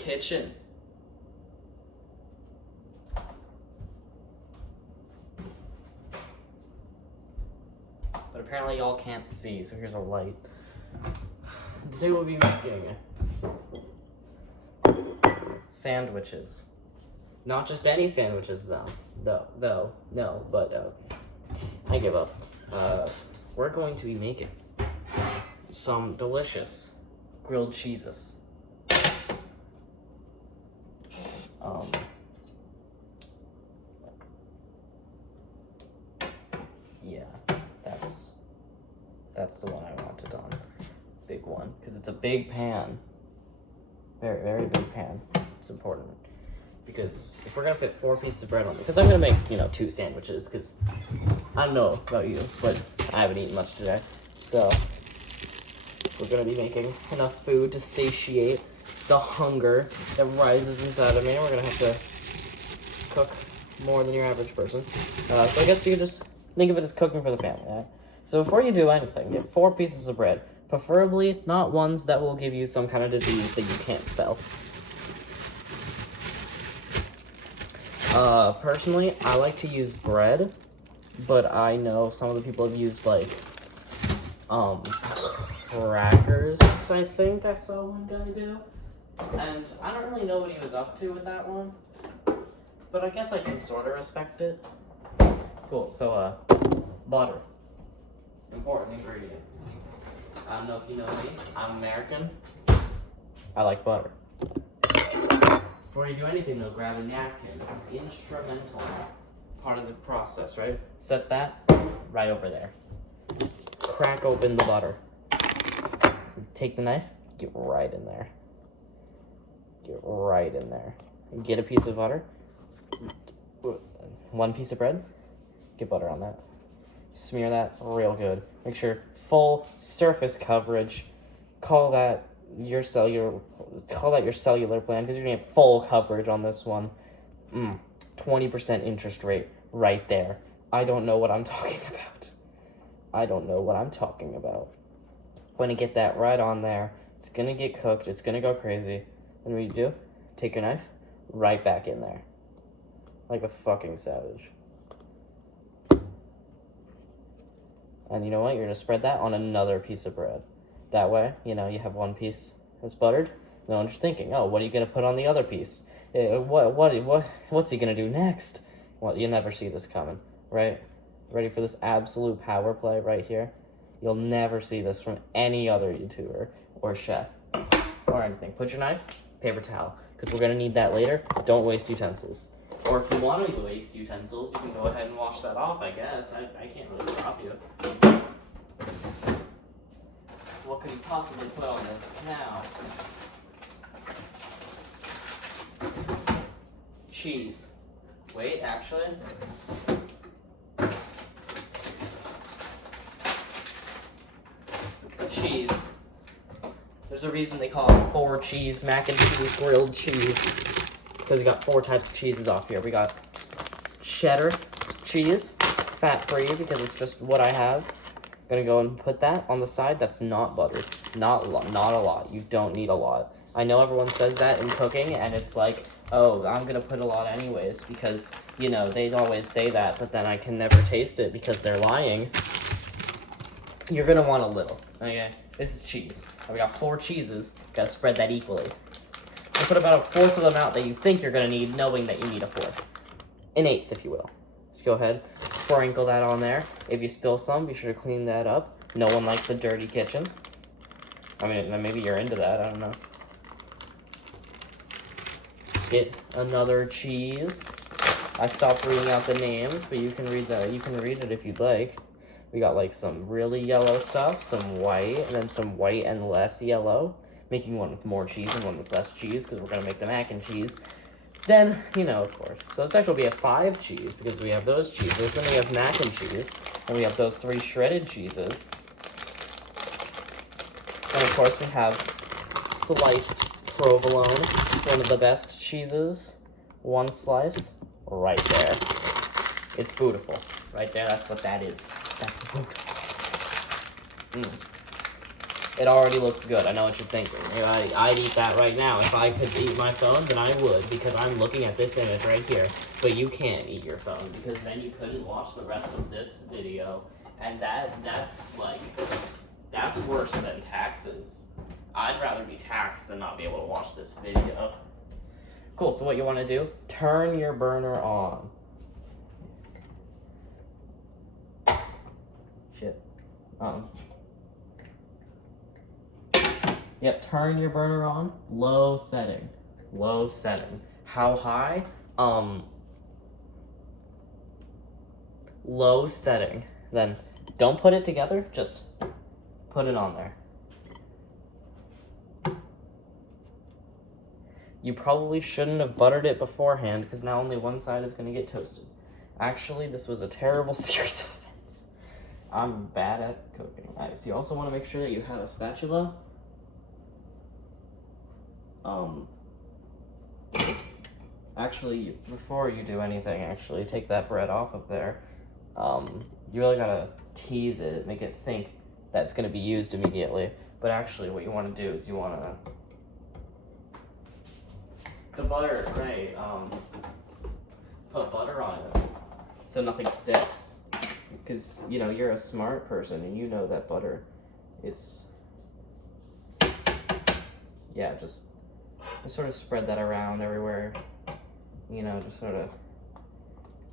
kitchen. But apparently y'all can't see, so here's a light. Today we'll be making sandwiches. Not just any sandwiches, though. No, but I give up. We're going to be making some delicious grilled cheeses. Yeah, that's the one I wanted on. Big one, because it's a big pan. Very, very big pan. It's important. Because if we're gonna fit 4 pieces of bread on it, because I'm gonna make, 2 sandwiches, because I don't know about you, but I haven't eaten much today. So, we're gonna be making enough food to satiate the hunger that rises inside of me. We're gonna have to cook more than your average person. So I guess you could just think of it as cooking for the family, right? So before you do anything, get 4 pieces of bread, preferably not ones that will give you some kind of disease that you can't spell. Personally, I like to use bread, but I know some of the people have used, crackers, I think I saw one guy do. And I don't really know what he was up to with that one, but I guess I can sort of respect it. Cool, so, butter. Important ingredient. I don't know if you know me, I'm American. I like butter. Before you do anything though, grab a napkin. It's instrumental part of the process, right? Set that right over there. Crack open the butter. Take the knife, get right in there. Get right in there. Get a piece of butter. 1 piece of bread. Get butter on that. Smear that real good. Make sure full surface coverage. Call that your cellular plan, because you're gonna get full coverage on this one. 20% interest rate right there. I don't know what I'm talking about. When you get that right on there, it's gonna get cooked, it's gonna go crazy. And what you do, take your knife, right back in there. Like a fucking savage. And you know what? You're gonna spread that on another piece of bread. That way, you have 1 piece that's buttered. No one's thinking, oh, what are you gonna put on the other piece? What's he gonna do next? Well, you never see this coming, right? Ready for this absolute power play right here? You'll never see this from any other YouTuber or chef or anything. Put your knife, paper towel, because we're gonna need that later. Don't waste utensils. Or if you want to waste utensils, you can go ahead and wash that off, I guess. I can't really stop you. What could you possibly put on this now? Cheese. Wait, actually. Cheese. There's a reason they call it 4 cheese, mac and cheese, grilled cheese. Because we got 4 types of cheeses off here. We got cheddar cheese, fat-free, because it's just what I have. Gonna go and put that on the side. That's not buttered. Not a lot. You don't need a lot. I know everyone says that in cooking, and it's like, oh, I'm gonna put a lot anyways, because, they always say that, but then I can never taste it because they're lying. You're gonna want a little, okay? This is cheese. We got 4 cheeses. Gotta spread that equally. And put about 1/4 of the amount that you think you're gonna need, knowing that you need 1/4. 1/8, if you will. Just go ahead, sprinkle that on there. If you spill some, be sure to clean that up. No one likes a dirty kitchen. I mean, maybe you're into that, I don't know. Get another cheese. I stopped reading out the names, but you can read it if you'd like. We got some really yellow stuff, some white, and then some white and less yellow. Making one with more cheese and one with less cheese, because we're gonna make the mac and cheese. Then, of course. So this actually will be a 5 cheese, because we have those cheeses. Then we have mac and cheese, and we have those 3 shredded cheeses. And of course we have sliced provolone, one of the best cheeses. 1 slice, right there. It's beautiful. Right there, that's what that is. That's beautiful. It already looks good. I know what you're thinking. I'd eat that right now. If I could eat my phone, then I would, because I'm looking at this image right here. But you can't eat your phone, because then you couldn't watch the rest of this video. And that's worse than taxes. I'd rather be taxed than not be able to watch this video. Cool, so what you want to do, turn your burner on. Shit. Yep, turn your burner on. Low setting. Low setting. How high? Low setting. Then don't put it together, just put it on there. You probably shouldn't have buttered it beforehand, because now only one side is going to get toasted. Actually, this was a terrible series of events. I'm bad at cooking. Alright, so you also want to make sure that you have a spatula. Actually, before you do anything, actually, take that bread off of there. You really gotta tease it, make it think that it's gonna be used immediately. But actually, what you want to do is you want to... The butter, right, put butter on it so nothing sticks. Because, you know, you're a smart person and you know that butter is... Yeah, just sort of spread that around everywhere. You know, just sort of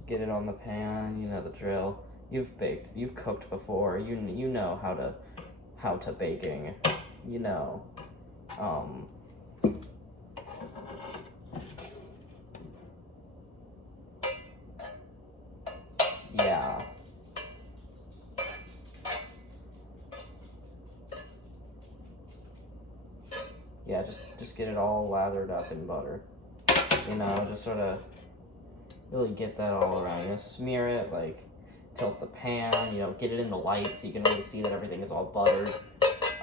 get it on the pan, you know the drill. You've baked, you've cooked before, you know how to baking, you know. Yeah. Yeah, just get it all lathered up in butter. You know, just sort of really get that all around. You know, smear it, like, tilt the pan, you know, get it in the light so you can really see that everything is all buttered.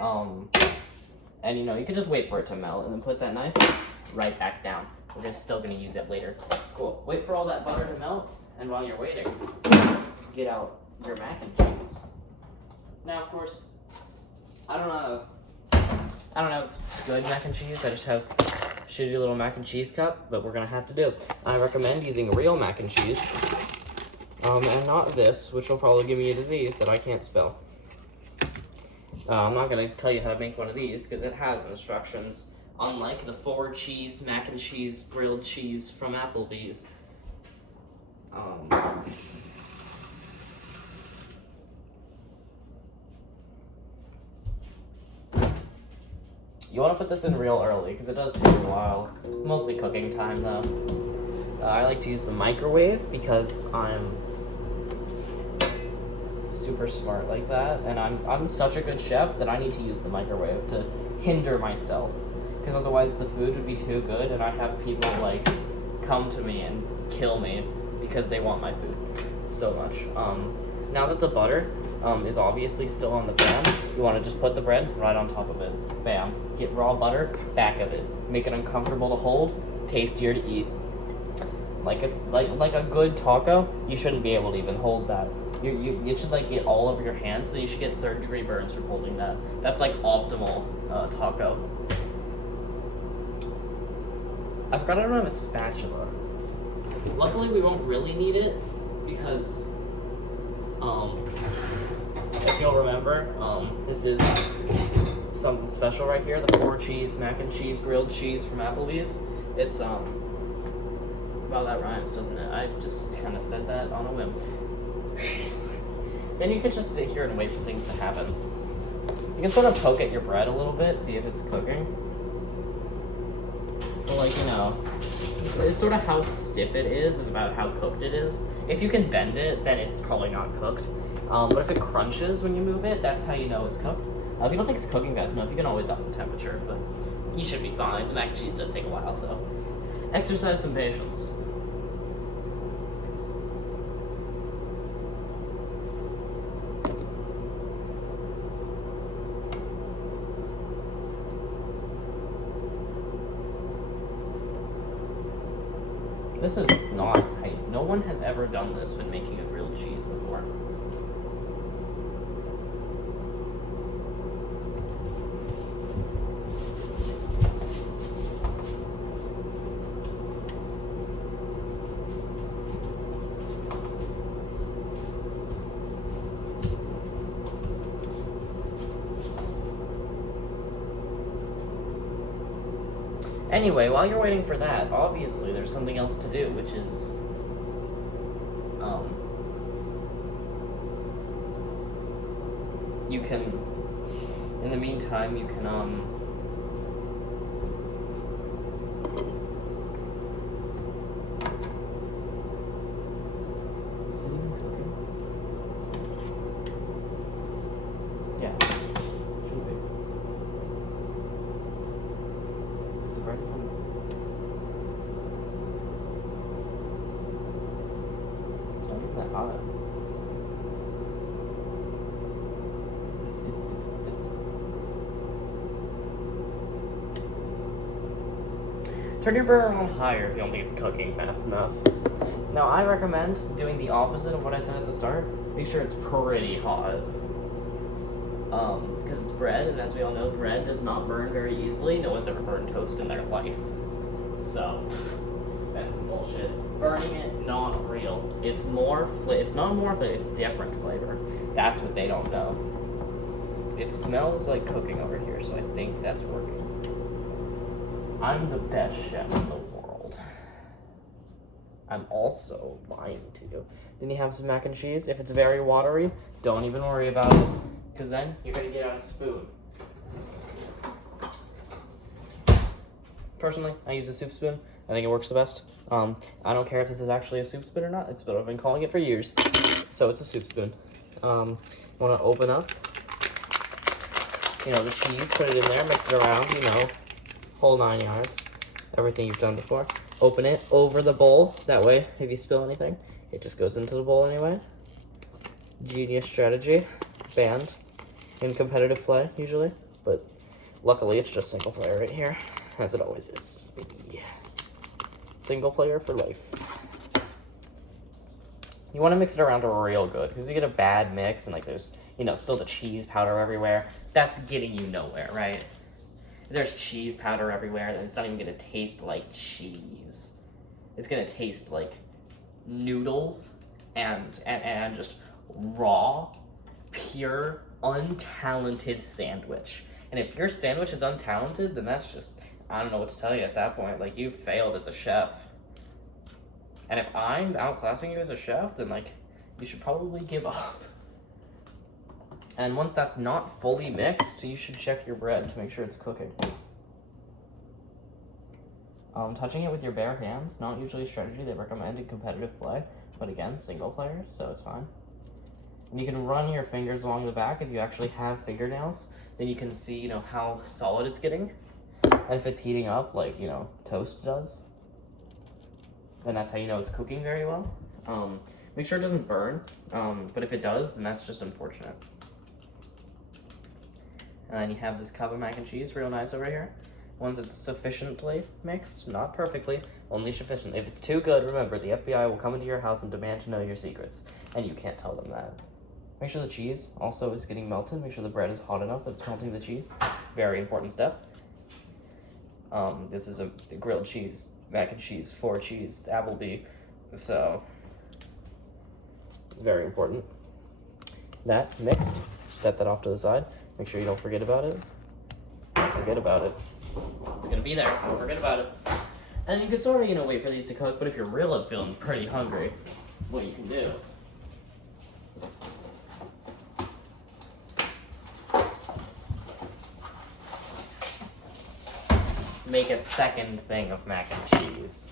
And, you know, you can just wait for it to melt and then put that knife right back down. We're still going to use it later. Cool. Wait for all that butter to melt, and while you're waiting, get out your mac and cheese. Now, of course, I don't have good mac and cheese. I just have shitty little mac and cheese cup, but we're gonna have to do. I recommend using real mac and cheese, and not this, which will probably give me a disease that I can't spell. I'm not gonna tell you how to make one of these because it has instructions, unlike the 4-cheese mac and cheese grilled cheese from Applebees. You want to put this in real early, because it does take a while. Mostly cooking time, though. I like to use the microwave, because I'm super smart like that, and I'm such a good chef that I need to use the microwave to hinder myself, because otherwise the food would be too good, and I'd have people, like, come to me and kill me, because they want my food so much. Now that the butter is obviously still on the pan, you want to just put the bread right on top of it. Bam. Get raw butter back of it. Make it uncomfortable to hold, tastier to eat. Like a good taco, you shouldn't be able to even hold that. You should like get all over your hands, so you should get 3rd-degree burns from holding that. That's like optimal taco. I forgot I don't have a spatula. Luckily, we won't really need it because if you'll remember, this is something special right here, the 4-cheese mac and cheese grilled cheese from Applebees. It's, well, that rhymes, doesn't it? I just kind of said that on a whim. Then you could just sit here and wait for things to happen. You can sort of poke at your bread a little bit, see if it's cooking. But, like, you know, it's sort of how stiff it is about how cooked it is. If you can bend it, then it's probably not cooked. But if it crunches when you move it, that's how you know it's cooked. If you don't think it's cooking fast enough, you can always up the temperature, but you should be fine. The mac and cheese does take a while, so exercise some patience. This is not, no one has ever done this when making a grilled cheese before. Anyway, while you're waiting for that, obviously there's something else to do, which is, you can, in the meantime, you can, is it even cooking? Yeah, should be. Is the bread from? It's not even that hot. It's turn your burner on higher if you don't think it's cooking fast enough. Now, I recommend doing the opposite of what I said at the start. Make sure it's pretty hot. Because it's bread, and as we all know, bread does not burn very easily. No one's ever burned toast in their life. So, that's some bullshit. Burning it, not real. It's more it's not more flavor, it's different flavor. That's what they don't know. It smells like cooking over here, so I think that's working. I'm the best chef in the world. I'm also lying to you. Then you have some mac and cheese. If it's very watery, don't even worry about it, because then you're going to get out a spoon. Personally, I use a soup spoon. I think it works the best. I don't care if this is actually a soup spoon or not. It's what I've been calling it for years. So it's a soup spoon. Want to open up, the cheese, put it in there, mix it around, whole 9 yards. Everything you've done before. Open it over the bowl. That way, if you spill anything, it just goes into the bowl anyway. Genius strategy. Banned in competitive play, usually. But luckily, it's just single player right here, as it always is. Single player for life. You want to mix it around real good, because you get a bad mix, and there's, still the cheese powder everywhere. That's getting you nowhere, right? If there's cheese powder everywhere, then it's not even going to taste like cheese. It's going to taste like noodles and just raw, pure, untalented sandwich. And if your sandwich is untalented, then that's just, I don't know what to tell you at that point. You failed as a chef. And if I'm outclassing you as a chef, then, you should probably give up. And once that's not fully mixed, you should check your bread to make sure it's cooking. Touching it with your bare hands, not usually a strategy they recommend in competitive play, but again, single player, so it's fine. And you can run your fingers along the back. If you actually have fingernails, then you can see, how solid it's getting. And if it's heating up, toast does, then that's how you know it's cooking very well. Make sure it doesn't burn, but if it does, then that's just unfortunate. And then you have this cup of mac and cheese, real nice over here. Once it's sufficiently mixed, not perfectly, only sufficient. If it's too good, remember, the FBI will come into your house and demand to know your secrets, and you can't tell them that. Make sure the cheese also is getting melted. Make sure the bread is hot enough that it's melting the cheese. Very important step. This is a grilled cheese, mac and cheese, 4-cheese, Applebee, so it's very important. That mixed, set that off to the side. Make sure you don't forget about it. Don't forget about it. It's gonna be there, don't forget about it. And you can sort of, wait for these to cook, but if you're really feeling pretty hungry, what you can do make a second thing of mac and cheese.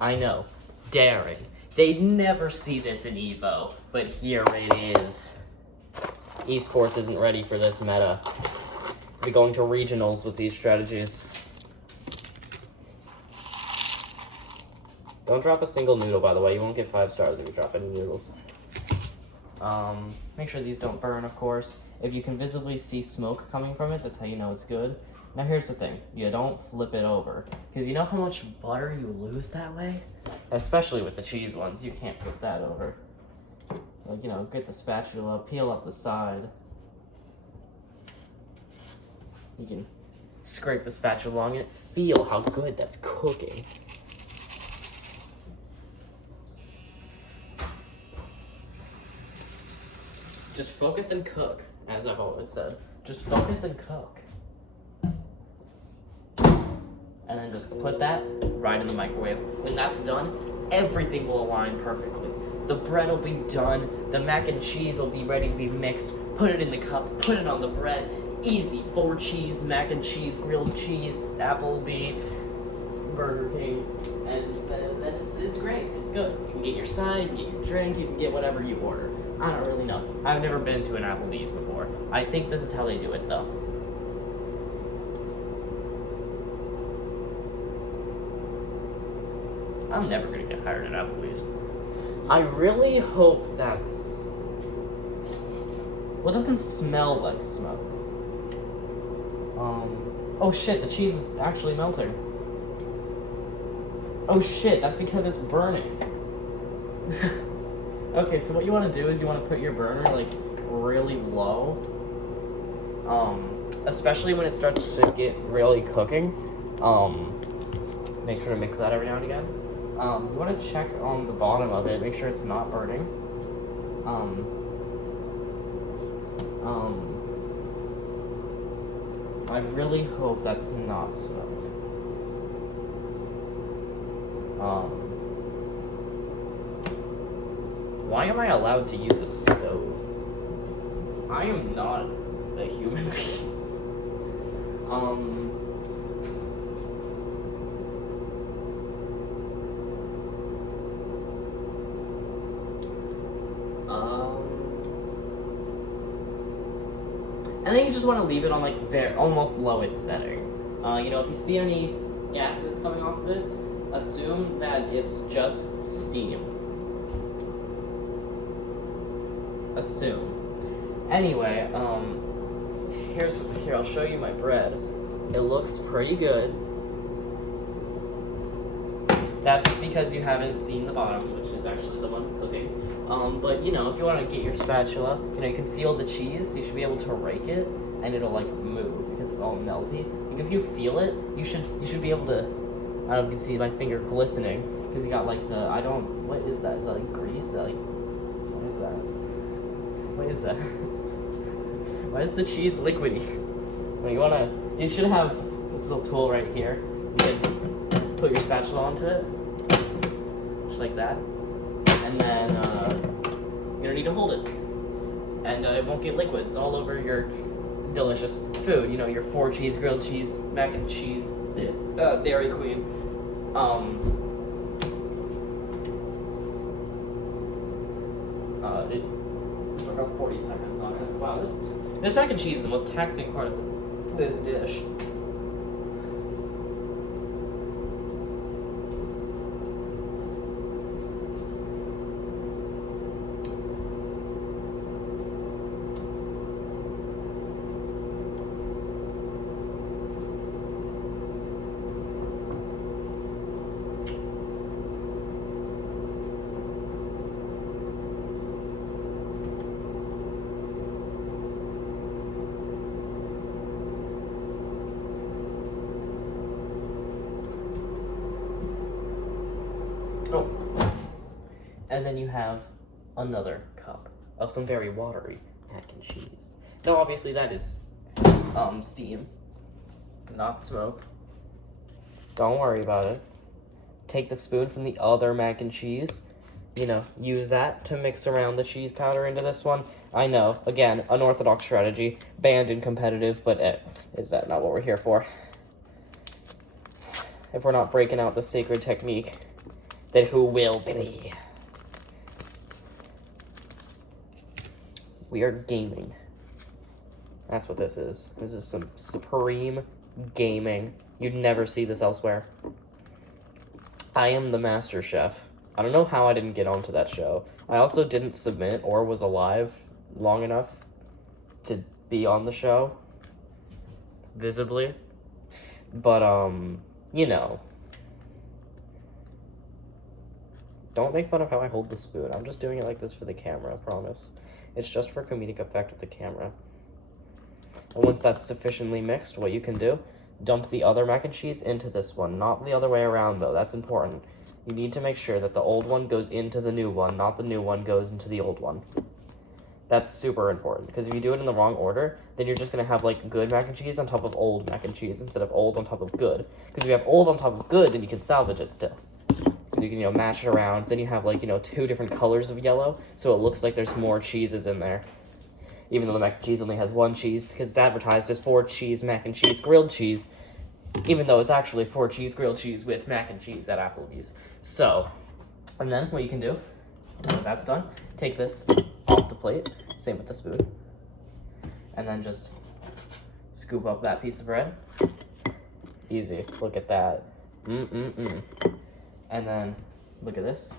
I know, daring. They'd never see this in Evo, but here it is. Esports isn't ready for this meta. We'll be going to regionals with these strategies. Don't drop a single noodle, by the way. You won't get 5 stars if you drop any noodles. Make sure these don't burn, of course. If you can visibly see smoke coming from it, that's how you know it's good. Now here's the thing, you don't flip it over, because you know how much butter you lose that way? Especially with the cheese ones, you can't flip that over. Get the spatula, peel up the side. You can scrape the spatula along it, feel how good that's cooking. Just focus and cook, as I've always said. Just focus and cook. and then just put that right in the microwave. When that's done, everything will align perfectly. The bread will be done, the mac and cheese will be ready to be mixed, put it in the cup, put it on the bread, easy. 4 cheese, mac and cheese, grilled cheese, Applebees, Burger King, and then it's great, it's good. You can get your side, you can get your drink, you can get whatever you order. I don't really know. I've never been to an Applebee's before. I think this is how they do it though. I'm never gonna get hired at Applebee's. I really hope that's... Well, it doesn't smell like smoke. Oh shit, the cheese is actually melting. Oh shit, that's because it's burning. Okay, so what you want to do is you want to put your burner, like, really low. Especially when it starts to get really cooking. Make sure to mix that every now and again. You want to check on the bottom of it, make sure it's not burning. I really hope that's not smoke. Why am I allowed to use a stove? I am not a human being. And then you just want to leave it on like their almost lowest setting. You know, if you see any gases coming off of it, assume that it's just steam. Assume. Anyway, here I'll show you my bread. It looks pretty good. That's because you haven't seen the bottom, which is actually the one cooking. But you know, if you want to get your spatula, you know, you can feel the cheese. You should be able to rake it, and it'll like move because it's all melty. Like if you feel it, you should be able to. I don't know if you can see my finger glistening because you got like the what is that? Is that like grease? Is that like what is that? What is that? Why is the cheese liquidy? Well, you should have this little tool right here. You can put your spatula onto it, just like that. And then you don't need to hold it, and it won't get liquid. It's all over your delicious food. You know, your 4 cheese, grilled cheese, mac and cheese, Dairy Queen. It took 40 seconds on it. Wow, this mac and cheese is the most taxing part of this dish. Oh. And then you have another cup of some very watery mac and cheese. Now, obviously, that is steam, not smoke. Don't worry about it. Take the spoon from the other mac and cheese. You know, use that to mix around the cheese powder into this one. I know, again, unorthodox strategy, banned and competitive, but is that not what we're here for? If we're not breaking out the sacred technique, then who will be? We are gaming. That's what this is. This is some supreme gaming. You'd never see this elsewhere. I am the master chef. I don't know how I didn't get onto that show. I also didn't submit or was alive long enough to be on the show, visibly. But, you know. Don't make fun of how I hold the spoon. I'm just doing it like this for the camera, I promise. It's just for comedic effect with the camera. And once that's sufficiently mixed, what you can do, dump the other mac and cheese into this one. Not the other way around, though. That's important. You need to make sure that the old one goes into the new one, not the new one goes into the old one. That's super important, because if you do it in the wrong order, then you're just going to have, like, good mac and cheese on top of old mac and cheese instead of old on top of good. Because if you have old on top of good, then you can salvage it still. Because you can, you know, mash it around. Then you have, like, you know, 2 different colors of yellow, so it looks like there's more cheeses in there. Even though the mac and cheese only has 1 cheese, because it's advertised as 4 cheese mac and cheese grilled cheese, even though it's actually 4 cheese grilled cheese with mac and cheese at Applebee's. So, and then what you can do, when that's done, take this off the plate, same with the spoon, and then just scoop up that piece of bread. Easy, look at that. And then, look at this.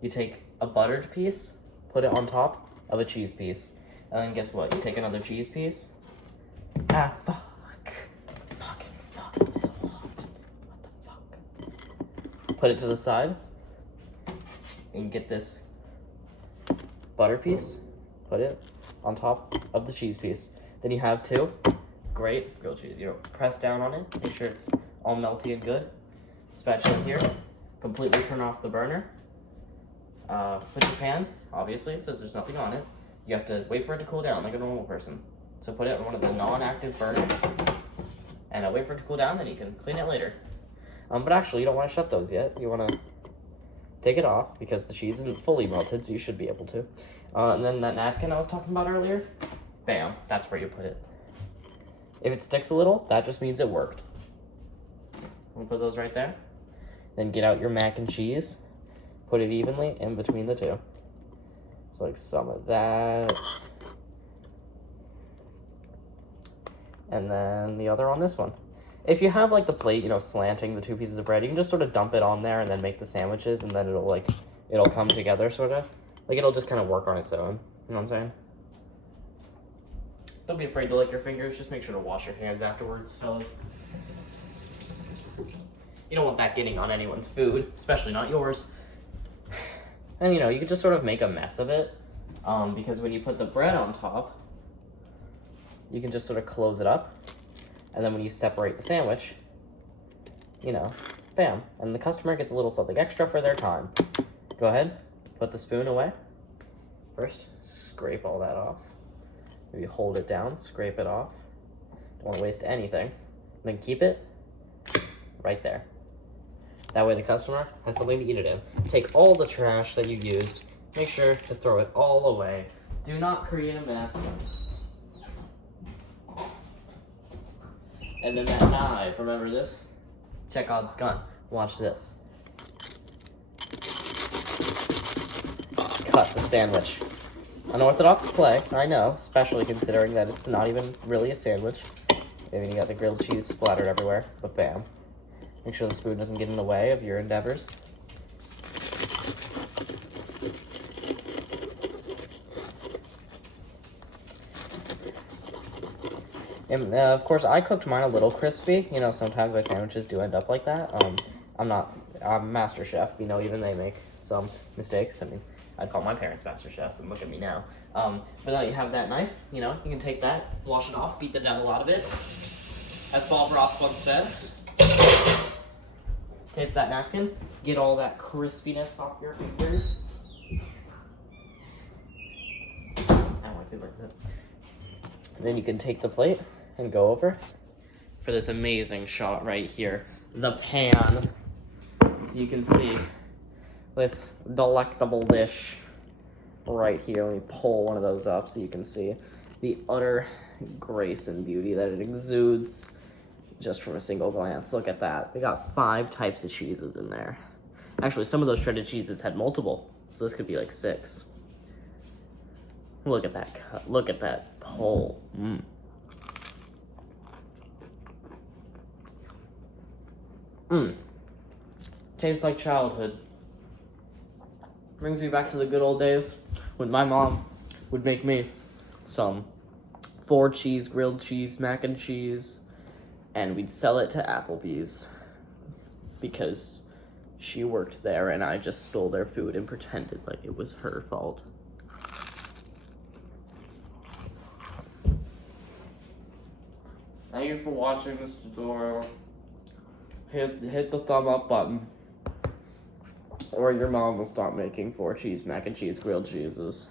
You take a buttered piece, put it on top of a cheese piece, and then guess what? You take another cheese piece. Fuck, it's so hot. What the fuck? Put it to the side, and get this butter piece, put it on top of the cheese piece. Then you have 2 great grilled cheese. You know, press down on it, make sure it's all melty and good. Spatula here, completely turn off the burner. Put your pan, obviously, since there's nothing on it. You have to wait for it to cool down like a normal person. So put it on one of the non-active burners, and wait for it to cool down, then you can clean it later. But actually, you don't want to shut those yet. You want to take it off, because the cheese isn't fully melted, so you should be able to. And then that napkin I was talking about earlier, bam, that's where you put it. If it sticks a little, that just means it worked. We'll put those right there. Then get out your mac and cheese, put it evenly in between the 2. So like some of that. And then the other on this one. If you have like the plate, you know, slanting the 2 pieces of bread, you can just sort of dump it on there and then make the sandwiches, and then it'll come together sort of. Like it'll just kind of work on its own. You know what I'm saying? Don't be afraid to lick your fingers. Just make sure to wash your hands afterwards, fellas. You don't want that getting on anyone's food, especially not yours. And you know, you could just sort of make a mess of it, because when you put the bread on top, you can just sort of close it up, and then when you separate the sandwich, you know, bam, and the customer gets a little something extra for their time. Go ahead, put the spoon away. First, scrape all that off. Maybe hold it down, scrape it off. Don't want to waste anything. Then keep it right there. That way the customer has something to eat it in. Take all the trash that you used, make sure to throw it all away. Do not create a mess. And then that knife, remember this? Chekhov's gun. Watch this. Cut the sandwich. Unorthodox play, I know, especially considering that it's not even really a sandwich. I mean, you got the grilled cheese splattered everywhere, but bam. Make sure the spoon doesn't get in the way of your endeavors. And, of course, I cooked mine a little crispy. You know, sometimes my sandwiches do end up like that. I'm master chef. You know, even they make some mistakes. I mean, I'd call my parents master chefs, and look at me now. But now you have that knife, you know, you can take that, wash it off, beat the devil out of it. As Bob Ross once said. Take that napkin, get all that crispiness off your fingers. Then you can take the plate and go over for this amazing shot right here. The pan. So you can see this delectable dish right here. Let me pull one of those up so you can see the utter grace and beauty that it exudes just from a single glance. Look at that. We got 5 types of cheeses in there. Actually, some of those shredded cheeses had multiple, so this could be like 6. Look at that cut. Look at that pull. Tastes like childhood. Brings me back to the good old days when my mom would make me some 4 cheese grilled cheese mac and cheese, and we'd sell it to Applebee's because she worked there and I just stole their food and pretended like it was her fault. Thank you for watching this tutorial. Hit the thumb up button, or your mom will stop making 4 cheese mac and cheese grilled cheeses.